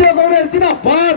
জাতীয় কংগ্রেস জিন্দাবাদ।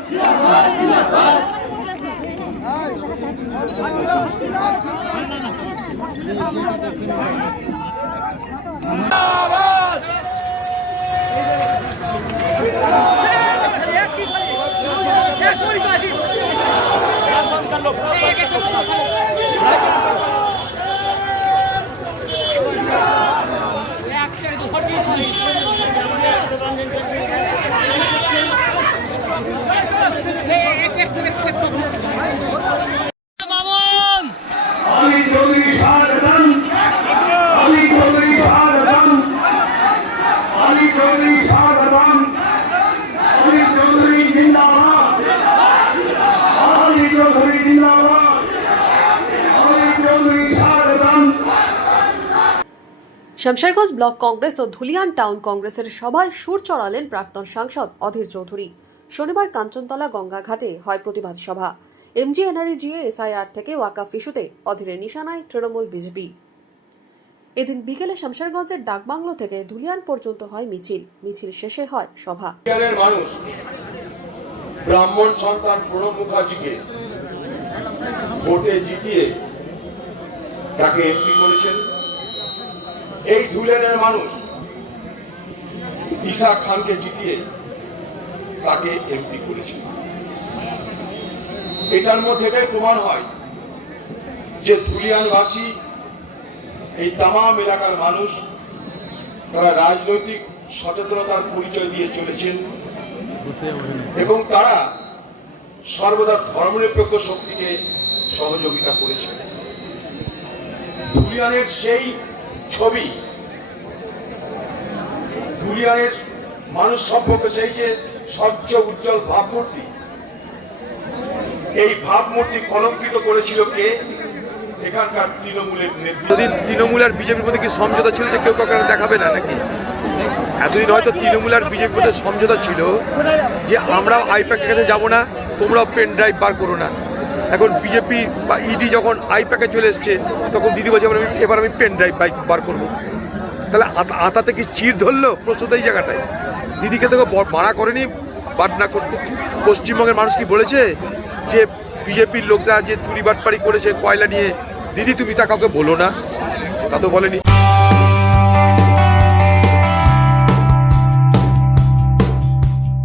শমশেরগঞ্জ ব্লক কংগ্রেস ও ধুলিয়ান টাউন কংগ্রেসের সভায় সুর চড়ালেন প্রাক্তন সাংসদ অধীর চৌধুরী। শনিবার কাঞ্চনতলা গঙ্গাঘাটে হয় প্রতিবাদ সভা। এমজিএনআরইজিএ এসআইআর থেকে ওয়াকাফ ইস্যুতে অধীরের নিশানায় তৃণমূল বিজেপি। এদিন বিকেলে শমশেরগঞ্জের ডাকবাংলো থেকে ধুলিয়ান পর্যন্ত হয় মিছিল শেষে হয় সভা। মানুষ ব্রাহ্মণ সন্তান প্রণব মুখার্জিকে ভোটে জিতিয়ে তাকে এমপি করেছেন। এই ধুলিয়ানের মানুষ ঈশা খানকে জিতিয়ে তাকে এমপি করেছেন। এটার মধ্যে এটাই প্রমাণ হয় যে ধুলিয়ানবাসী, এই তামাম এলাকার মানুষ, তারা রাজনৈতিক সচেতনতার পরিচয় দিয়ে চলেছেন এবং তারা সর্বদা ধর্মনিরপেক্ষ শক্তিকে সহযোগিতা করেছেন। ধুলিয়ানের সেই ছবি, ধুলিয়ানের মানুষ সম্পর্কে সেই যে স্বচ্ছ উজ্জ্বল ভাবমূর্তি, এই ভাবমূর্তি কলঙ্কিত করেছিল কে? এখানকার তৃণমূলের নেতৃত্ব। যদি তৃণমূল আর বিজেপির মধ্যে কি সমঝোতা ছিল যে কেউ কাউকে দেখাবে না নাকি? এতদিন হয়তো তৃণমূল আর বিজেপির মধ্যে সমঝোতা ছিল যে আমরাও আইপ্যাকের কাছে যাবো না, তোমরাও পেন ড্রাইভ বার করো না। এখন বিজেপি বা ইডি যখন আইপ্যাকে চলে এসছে, তখন দিদি বলছে এবার আমি পেন ড্রাইভ বার করবো। তাহলে আতাতে কি চির ধরলো? প্রশ্ন এই জায়গাটায়। দিদিকে তো মারা করেনি বাট না করতে। পশ্চিমবঙ্গের মানুষ কি বলেছে যে বিজেপির লোকরা যে চুরি বাটপাড়ি করেছে কয়লা নিয়ে, দিদি তুমি তা কাউকে বলো না? তা তো বলেনি।